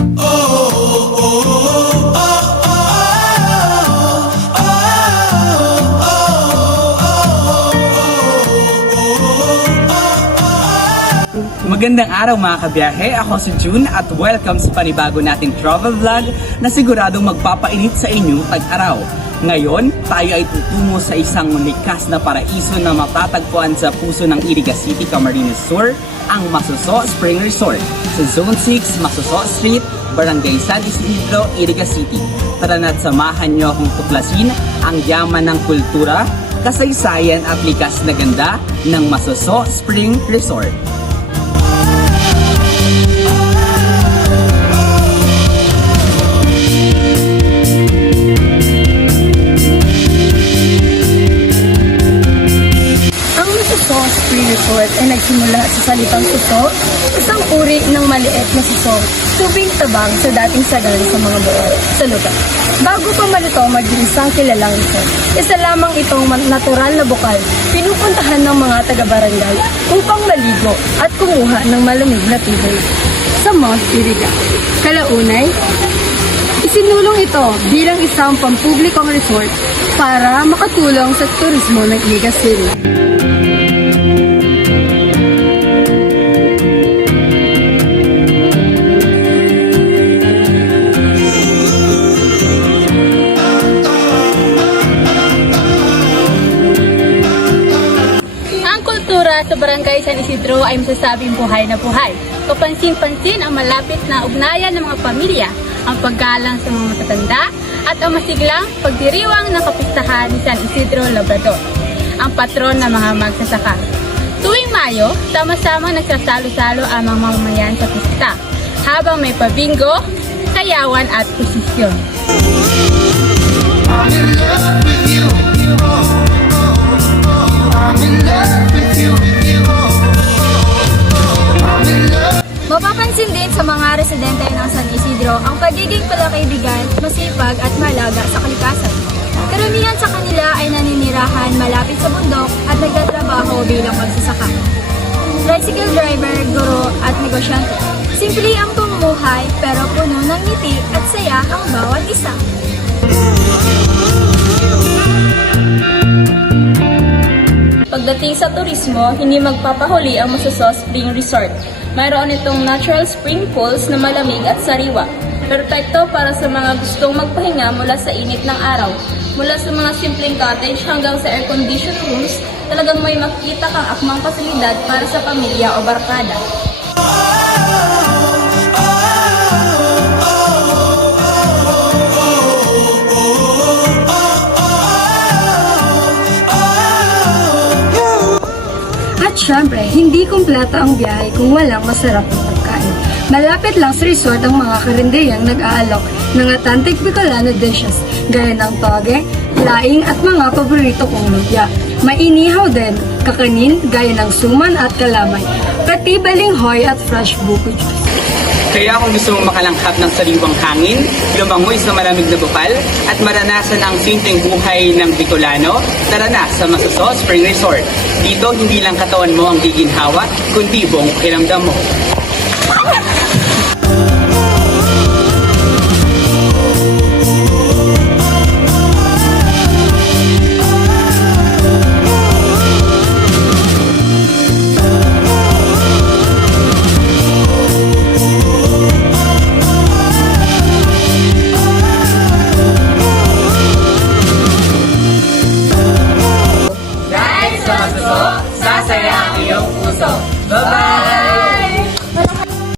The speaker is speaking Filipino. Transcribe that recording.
Oh. Magandang araw mga kabiyahe, ako si June at welcome sa panibago nating travel vlog na siguradong magpapainit sa inyo tag-araw. Ngayon, tayo ay tutungo sa isang likas na paraiso na matatagpuan sa puso ng Iriga City, Camarines Sur, ang Masuso Spring Resort sa Zone 6, Masuso Street, Barangay San Isidro, Iriga City. Tara na't samahan niyo akong tuklasin ang yaman ng kultura, kasaysayan at likas na ganda ng Masuso Spring Resort. Ang nagsimula sa salitang suso, isang uri ng maliit na suso, tubing tabang sa dating sagal sa mga buo sa lugar. Bago pa malito maging isang kilalang resort, isa lamang itong man- natural na bukal, pinupuntahan ng mga taga-barangay upang maligo at kumuha ng malamig na tubig sa Mount Iriga. Kalaunay, Isinulong ito bilang isang pampublikong resort para makatulong sa turismo ng Iliga City. Sa Barangay San Isidro ay masasabing buhay na buhay. Kapansin-pansin ang malapit na ugnayan ng mga pamilya, ang paggalang sa mga matatanda, at ang masiglang pagdiriwang ng kapistahan ni San Isidro Labrador, ang patron ng mga magsasaka. Tuwing Mayo, sama-sama nagsasalo-salo ang mga mamamayan sa pista, habang may pabingo, kayawan at posisyon. I'm in love with you. Mga residente ng San Isidro ang pagiging palakaibigan, masipag at malaga sa kalikasan. Karamihan sa kanila ay naninirahan malapit sa bundok at nagtatrabaho bilang magsasaka. Tricycle driver, guro at negosyante. Simple ang pamumuhay pero puno ng ngiti at saya ang bawat isa. Pagdating sa turismo, hindi magpapahuli ang Masaso Spring Resort. Mayroon itong natural spring pools na malamig at sariwa. Perpekto para sa mga gustong magpahinga mula sa init ng araw. Mula sa mga simpleng cottage hanggang sa air-conditioned rooms, talagang may makita kang akmang pasilidad para sa pamilya o barkada. At syempre, hindi kumpleto ang biyahe kung walang masarap na pagkain. Malapit lang sa resort ang mga karindeyang nag-aalok ng authentic Bicolano dishes gaya ng toge, laing at mga paborito kong lumpia. Mainihaw din, kakanin gaya ng suman at kalamay, pati balinghoy at fresh buko juice. Kaya kung gusto mong makalanghap ng sariwang hangin, lumangoy sa malamig na bukal, at maranasan ang simpleng buhay ng Bicolano, tara na sa Masaso Spring Resort. Dito, hindi lang katawan mo ang giginhawa, kundi buong pakiramdam mo. 手，拜拜。